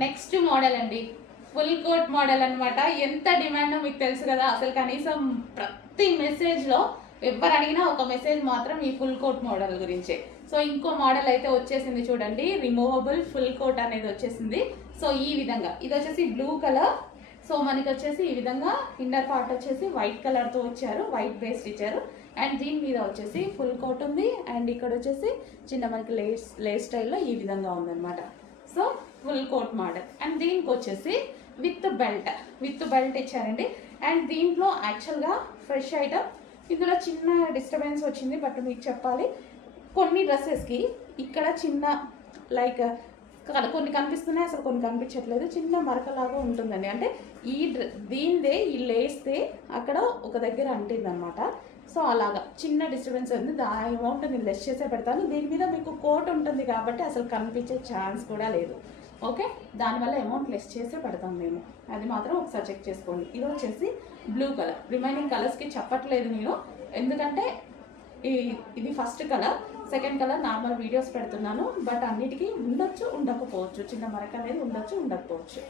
Next model అండి, full coat model అనమాట. ఎంత డిమాండ్ మీకు తెలుసు కదా. అసలు కనీసం ప్రతి మెసేజ్లో ఎవరు అడిగినా ఒక మెసేజ్ మాత్రం ఈ ఫుల్ కోట్ మోడల్ గురించే. సో ఇంకో మోడల్ అయితే వచ్చేసింది చూడండి, రిమూవబుల్ ఫుల్ కోట్ అనేది వచ్చేసింది. సో ఈ విధంగా ఇది వచ్చేసి బ్లూ కలర్. సో మనకి వచ్చేసి ఈ విధంగా ఇన్నర్ పార్ట్ వచ్చేసి వైట్ కలర్తో వచ్చారు, వైట్ బేస్డ్ ఇచ్చారు. అండ్ దీని మీద వచ్చేసి ఫుల్ కోట్ ఉంది. అండ్ ఇక్కడ వచ్చేసి చిన్న మనకి లేస్ స్టైల్లో ఈ విధంగా ఉందన్నమాట. So full coat model. And దీనికి వచ్చేసి విత్ బెల్ట్ ఇచ్చారండి. అండ్ దీంట్లో యాక్చువల్గా ఫ్రెష్ ఐటమ్. ఇందులో చిన్న డిస్టర్బెన్స్ వచ్చింది, బట్ మీకు చెప్పాలి, కొన్ని డ్రెస్సెస్కి ఇక్కడ చిన్న లైక్ కొన్ని కనిపిస్తున్నాయి, అసలు కొన్ని కనిపించట్లేదు, చిన్న మరకలాగా ఉంటుందండి. అంటే దీనిదే ఈ లేస్తే అక్కడ ఒక దగ్గర అంటింది అనమాట. సో అలాగా చిన్న డిస్టర్బెన్స్ ఉంది. దాని అమౌంట్ నేను లెస్ చేసే పెడతాను. దీని మీద మీకు కోట్ ఉంటుంది కాబట్టి అసలు కనిపించే ఛాన్స్ కూడా లేదు. ఓకే, దానివల్ల అమౌంట్ లెస్ చేసే పెడతాం మేము, అది మాత్రం ఒకసారి చెక్ చేసుకోండి. ఇది వచ్చేసి బ్లూ కలర్. రిమైనింగ్ కలర్స్కి చెప్పట్లేదు నేను, ఎందుకంటే ఇది first colour. Second colour normal videos పెడుతున్నాను, బట్ అన్నిటికీ ఉండొచ్చు ఉండకపోవచ్చు, చిన్న మరక అనేది ఉండొచ్చు ఉండకపోవచ్చు.